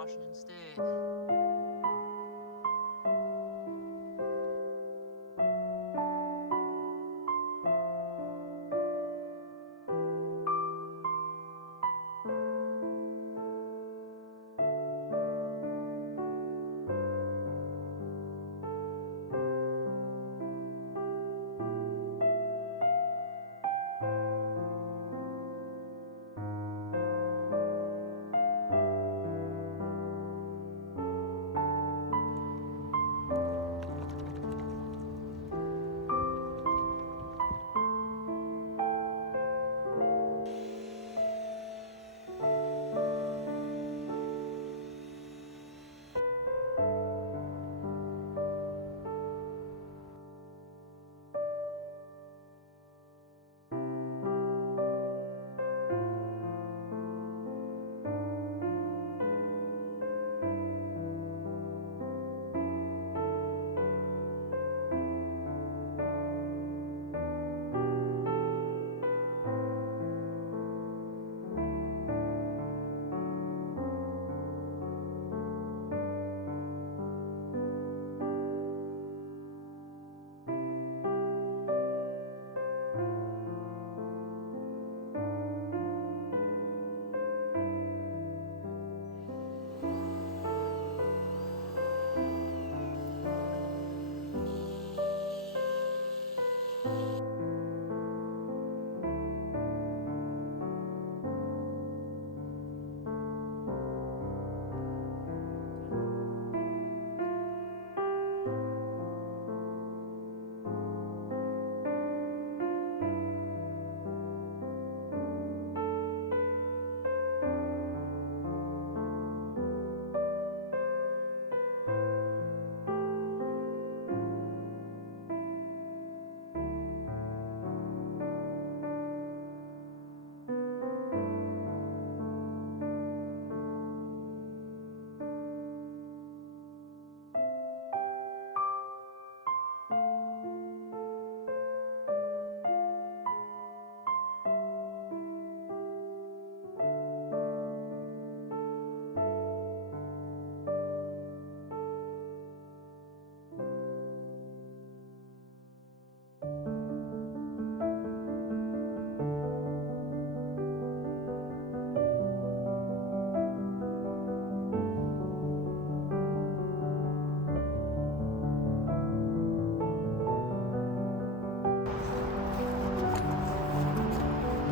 Washington State.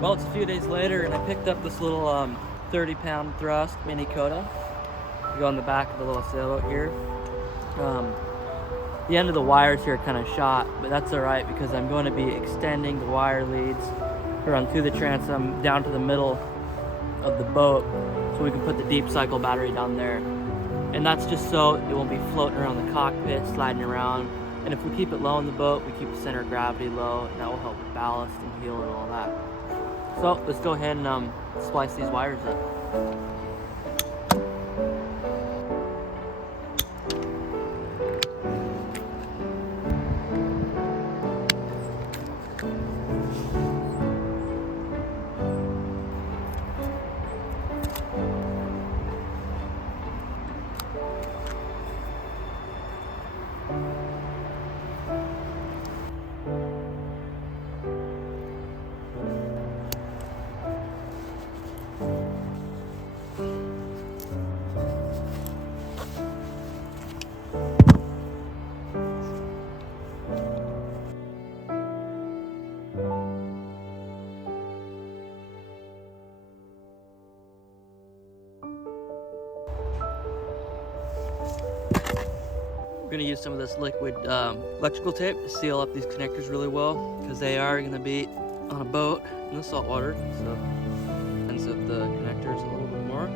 Well, it's a few days later, and I picked up this little 30-pound thrust mini Coda. You go on the back of the little sailboat here. The end of the wires here are kind of shot, but that's all right because I'm going to be extending the wire leads around through the transom down to the middle of the boat, so we can put the deep cycle battery down there. And that's just so it won't be floating around the cockpit, sliding around. And if we keep it low in the boat, we keep the center of gravity low, and that will help with ballast and heel and all that. So let's go ahead and splice these wires up. We're going to use some of this liquid electrical tape to seal up these connectors really well, because they are going to be on a boat in the salt water, so ends up the connectors a little bit more.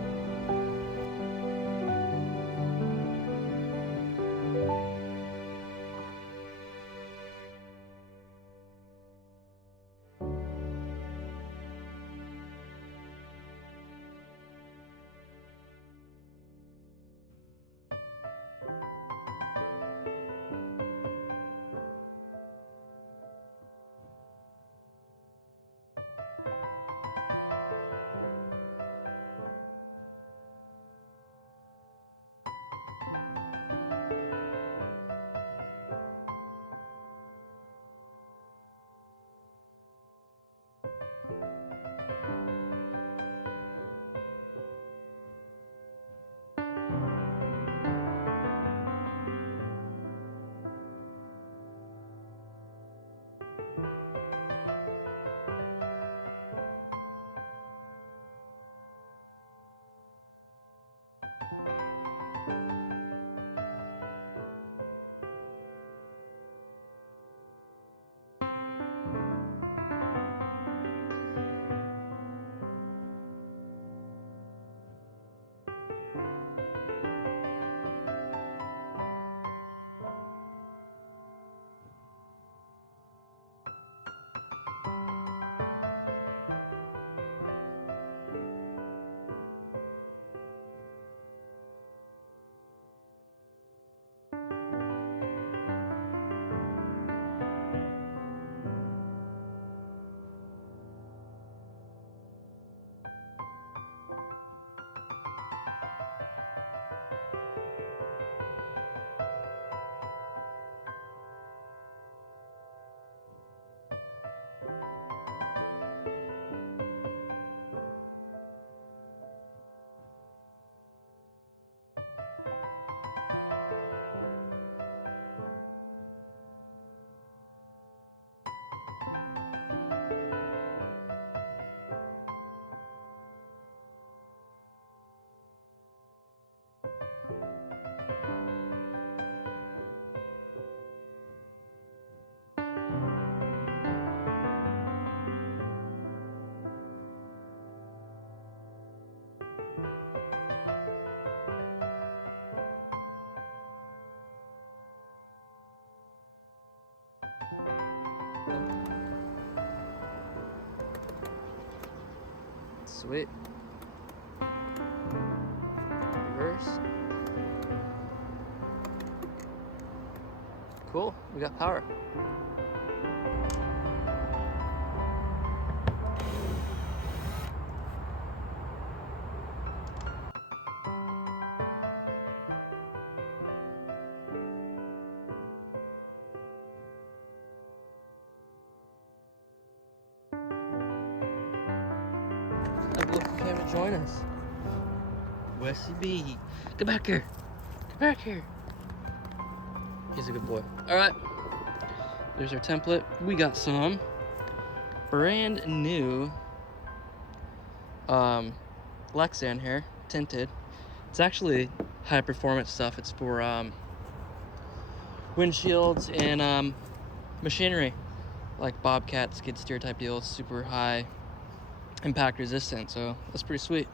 Sweet. Reverse. Cool, we got power. Look who came to join us. Wesley B. Come back here. Come back here. He's a good boy. All right. There's our template. We got some brand new Lexan here, tinted. It's actually high performance stuff. It's for windshields and machinery, like bobcat, skid steer type deals. Super high impact resistant, so that's pretty sweet.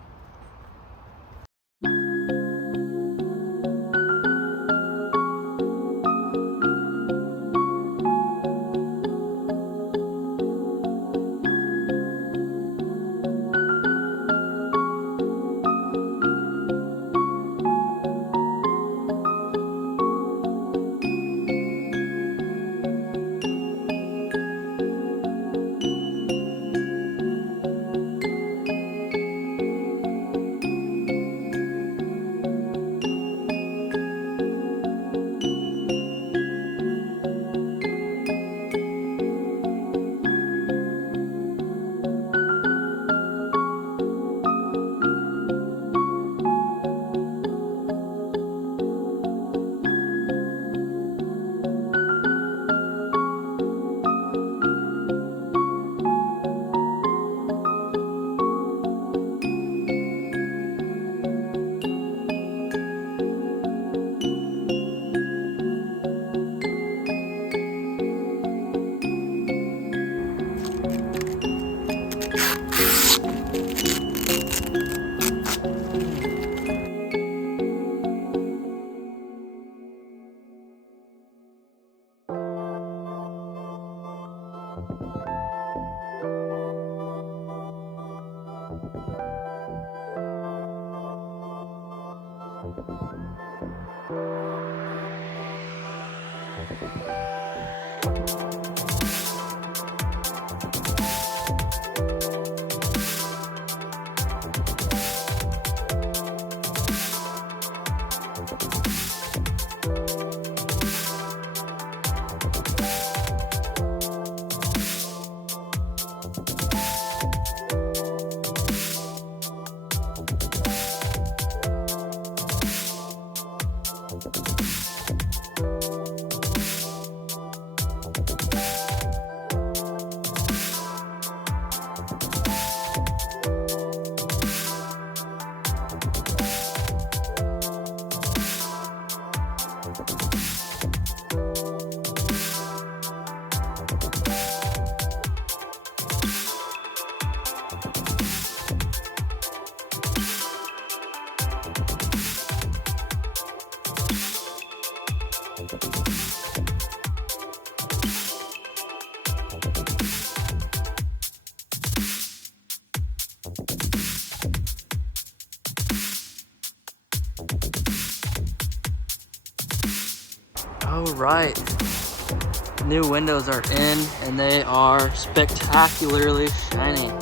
All right, new windows are in and they are spectacularly shiny.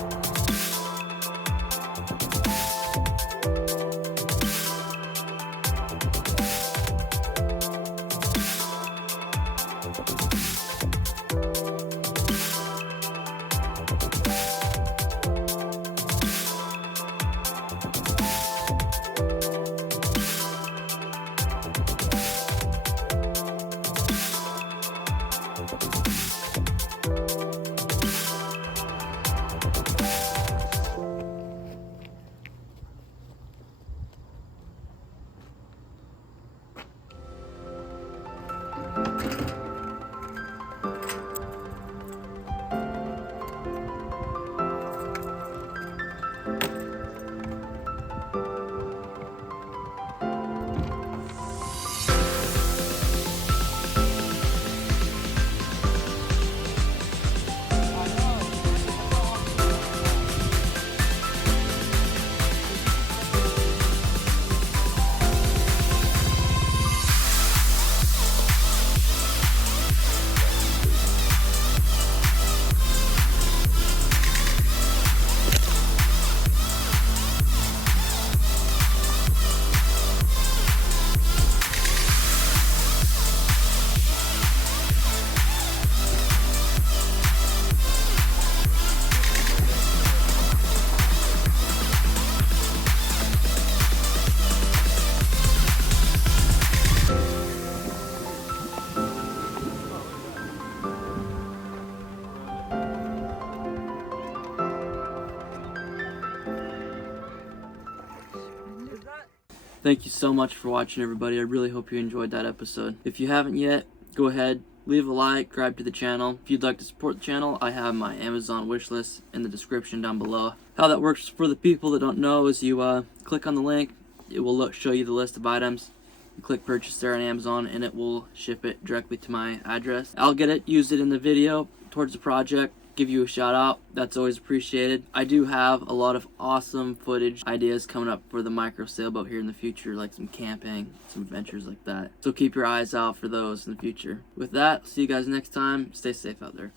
Thank you so much for watching, everybody. I really hope you enjoyed that episode. If you haven't yet, go ahead, leave a like, subscribe to the channel. If you'd like to support the channel, I have my Amazon wish list in the description down below. How that works for the people that don't know is you click on the link, it will show you the list of items. You click purchase there on Amazon and it will ship it directly to my address. I'll get it, use it in the video towards the project, give you a shout out. That's always appreciated. I do have a lot of awesome footage ideas coming up for the micro sailboat here in the future, like some camping, some adventures like that. So keep your eyes out for those in the future. With that, see you guys next time. Stay safe out there.